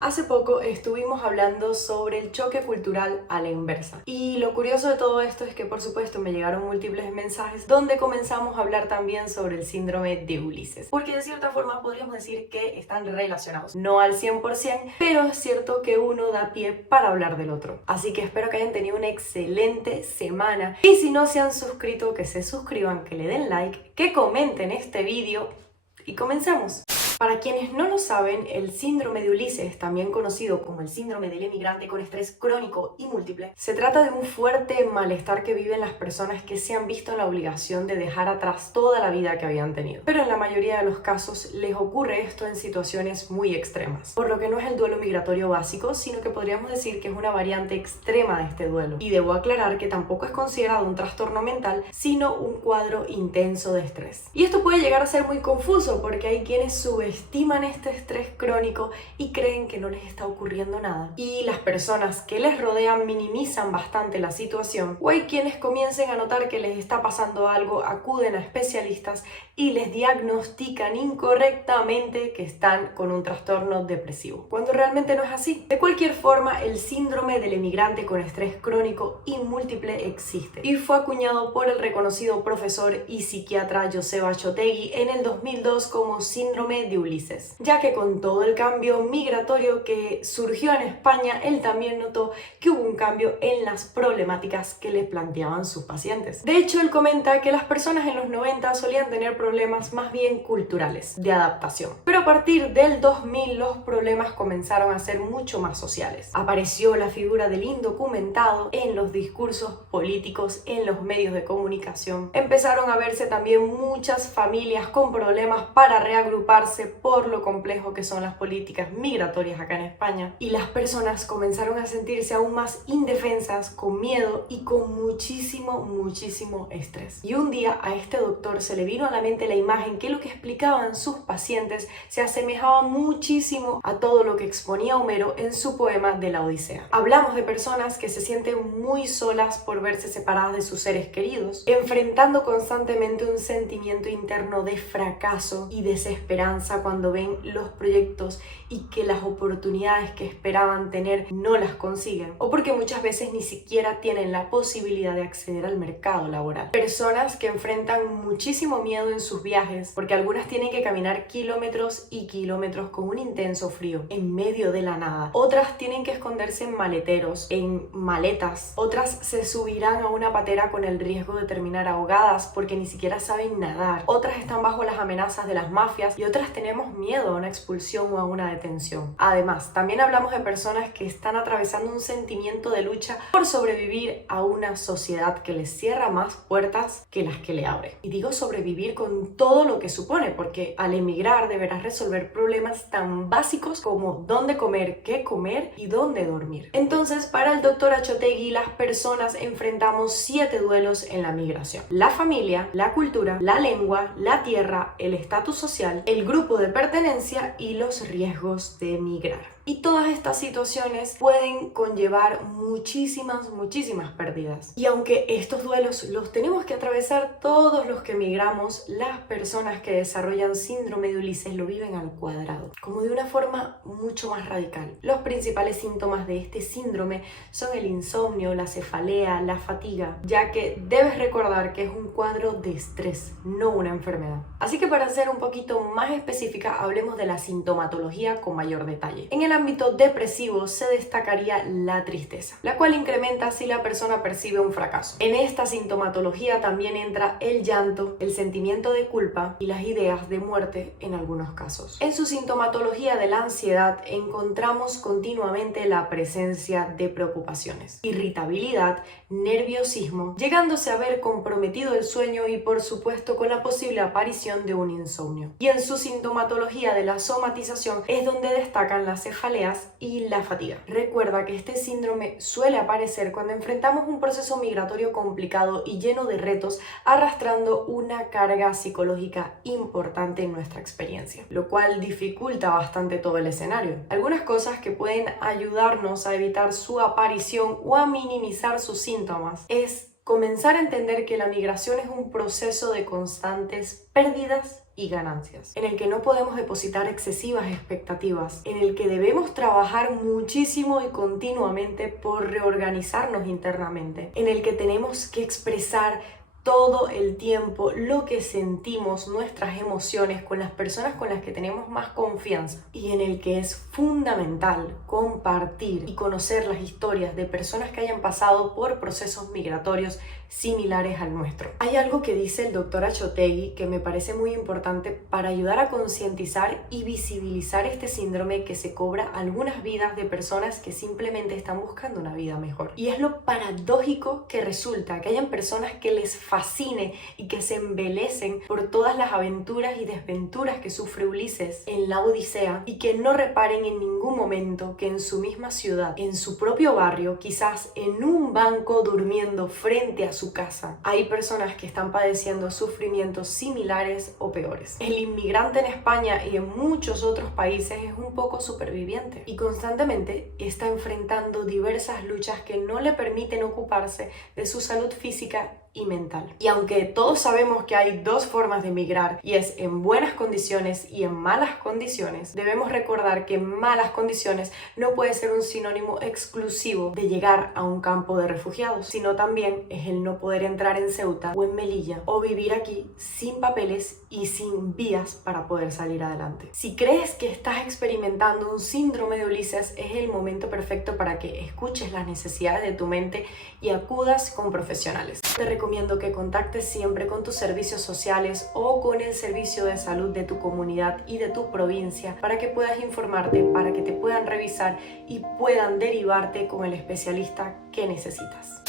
Hace poco estuvimos hablando sobre el choque cultural a la inversa. Y lo curioso de todo esto es que, por supuesto, me llegaron múltiples mensajes donde comenzamos a hablar también sobre el síndrome de Ulises. Porque de cierta forma podríamos decir que están relacionados. No al 100%, pero es cierto que uno da pie para hablar del otro. Así que espero que hayan tenido una excelente semana. Y si no se han suscrito, que se suscriban, que le den like, que comenten este vídeo y comenzamos. Para quienes no lo saben, el síndrome de Ulises, también conocido como el síndrome del emigrante con estrés crónico y múltiple, se trata de un fuerte malestar que viven las personas que se han visto en la obligación de dejar atrás toda la vida que habían tenido. Pero en la mayoría de los casos les ocurre esto en situaciones muy extremas, por lo que no es el duelo migratorio básico, sino que podríamos decir que es una variante extrema de este duelo. Y debo aclarar que tampoco es considerado un trastorno mental, sino un cuadro intenso de estrés. Y esto puede llegar a ser muy confuso porque hay quienes subestiman este estrés crónico y creen que no les está ocurriendo nada. Y las personas que les rodean minimizan bastante la situación. O hay quienes comiencen a notar que les está pasando algo, acuden a especialistas y les diagnostican incorrectamente que están con un trastorno depresivo, cuando realmente no es así. De cualquier forma, el síndrome del emigrante con estrés crónico y múltiple existe y fue acuñado por el reconocido profesor y psiquiatra Joseph Achotegui en el 2002 como síndrome de Ulises, ya que con todo el cambio migratorio que surgió en España, él también notó que hubo un cambio en las problemáticas que le planteaban sus pacientes. De hecho, él comenta que las personas en los 90 solían tener problemas más bien culturales, de adaptación. Pero a partir del 2000 los problemas comenzaron a ser mucho más sociales. Apareció la figura del indocumentado en los discursos políticos, en los medios de comunicación. Empezaron a verse también muchas familias con problemas para reagruparse por lo complejo que son las políticas migratorias acá en España. Y las personas comenzaron a sentirse aún más indefensas, con miedo y con muchísimo estrés. Y un día a este doctor se le vino a la mente la imagen que lo que explicaban sus pacientes se asemejaba muchísimo a todo lo que exponía Homero en su poema de la Odisea. Hablamos de personas que se sienten muy solas por verse separadas de sus seres queridos, enfrentando constantemente un sentimiento interno de fracaso y desesperanza cuando ven los proyectos y que las oportunidades que esperaban tener no las consiguen, o porque muchas veces ni siquiera tienen la posibilidad de acceder al mercado laboral. Personas que enfrentan muchísimo miedo en sus viajes, porque algunas tienen que caminar kilómetros y kilómetros con un intenso frío, en medio de la nada. Otras tienen que esconderse en maleteros, en maletas. Otras se subirán a una patera con el riesgo de terminar ahogadas porque ni siquiera saben nadar. Otras están bajo las amenazas de las mafias y otras tenemos miedo a una expulsión o a una detención. Además, también hablamos de personas que están atravesando un sentimiento de lucha por sobrevivir a una sociedad que les cierra más puertas que las que le abre. Y digo sobrevivir con todo lo que supone, porque al emigrar deberás resolver problemas tan básicos como dónde comer, qué comer y dónde dormir. Entonces, para el doctor Achotegui, las personas enfrentamos 7 duelos en la migración: la familia, la cultura, la lengua, la tierra, el estatus social, el grupo de pertenencia y los riesgos de emigrar. Y todas estas situaciones pueden conllevar muchísimas pérdidas. Y aunque estos duelos los tenemos que atravesar todos los que emigramos, las personas que desarrollan síndrome de Ulises lo viven al cuadrado, como de una forma mucho más radical. Los principales síntomas de este síndrome son el insomnio, la cefalea, la fatiga, ya que debes recordar que es un cuadro de estrés, no una enfermedad. Así que para ser un poquito más específica, hablemos de la sintomatología con mayor detalle. En el ámbito depresivo se destacaría la tristeza, la cual incrementa si la persona percibe un fracaso. En esta sintomatología también entra el llanto, el sentimiento de culpa y las ideas de muerte en algunos casos. En su sintomatología de la ansiedad encontramos continuamente la presencia de preocupaciones, irritabilidad, nerviosismo, llegándose a ver comprometido el sueño y por supuesto con la posible aparición de un insomnio. Y en su sintomatología de la somatización es donde destacan las cefaleas y la fatiga. Recuerda que este síndrome suele aparecer cuando enfrentamos un proceso migratorio complicado y lleno de retos, arrastrando una carga psicológica importante en nuestra experiencia, lo cual dificulta bastante todo el escenario. Algunas cosas que pueden ayudarnos a evitar su aparición o a minimizar sus síntomas es comenzar a entender que la migración es un proceso de constantes pérdidas y ganancias, en el que no podemos depositar excesivas expectativas, en el que debemos trabajar muchísimo y continuamente por reorganizarnos internamente, en el que tenemos que expresar todo el tiempo lo que sentimos, nuestras emociones con las personas con las que tenemos más confianza, y en el que es fundamental compartir y conocer las historias de personas que hayan pasado por procesos migratorios similares al nuestro. Hay algo que dice el doctor Achotegui que me parece muy importante para ayudar a concientizar y visibilizar este síndrome que se cobra algunas vidas de personas que simplemente están buscando una vida mejor. Y es lo paradójico que resulta que hayan personas que les fascine y que se embelecen por todas las aventuras y desventuras que sufre Ulises en la Odisea, y que no reparen en ningún momento que en su misma ciudad, en su propio barrio, quizás en un banco durmiendo frente a su casa, hay personas que están padeciendo sufrimientos similares o peores. El inmigrante en España y en muchos otros países es un poco superviviente y constantemente está enfrentando diversas luchas que no le permiten ocuparse de su salud física y mental. Y aunque todos sabemos que hay dos formas de emigrar, y es en buenas condiciones y en malas condiciones, debemos recordar que malas condiciones no puede ser un sinónimo exclusivo de llegar a un campo de refugiados, sino también es el no poder entrar en Ceuta o en Melilla, o vivir aquí sin papeles y sin vías para poder salir adelante. Si crees que estás experimentando un síndrome de Ulises, es el momento perfecto para que escuches las necesidades de tu mente y acudas con profesionales. Te recomiendo que contactes siempre con tus servicios sociales o con el servicio de salud de tu comunidad y de tu provincia para que puedas informarte, para que te puedan revisar y puedan derivarte con el especialista que necesitas.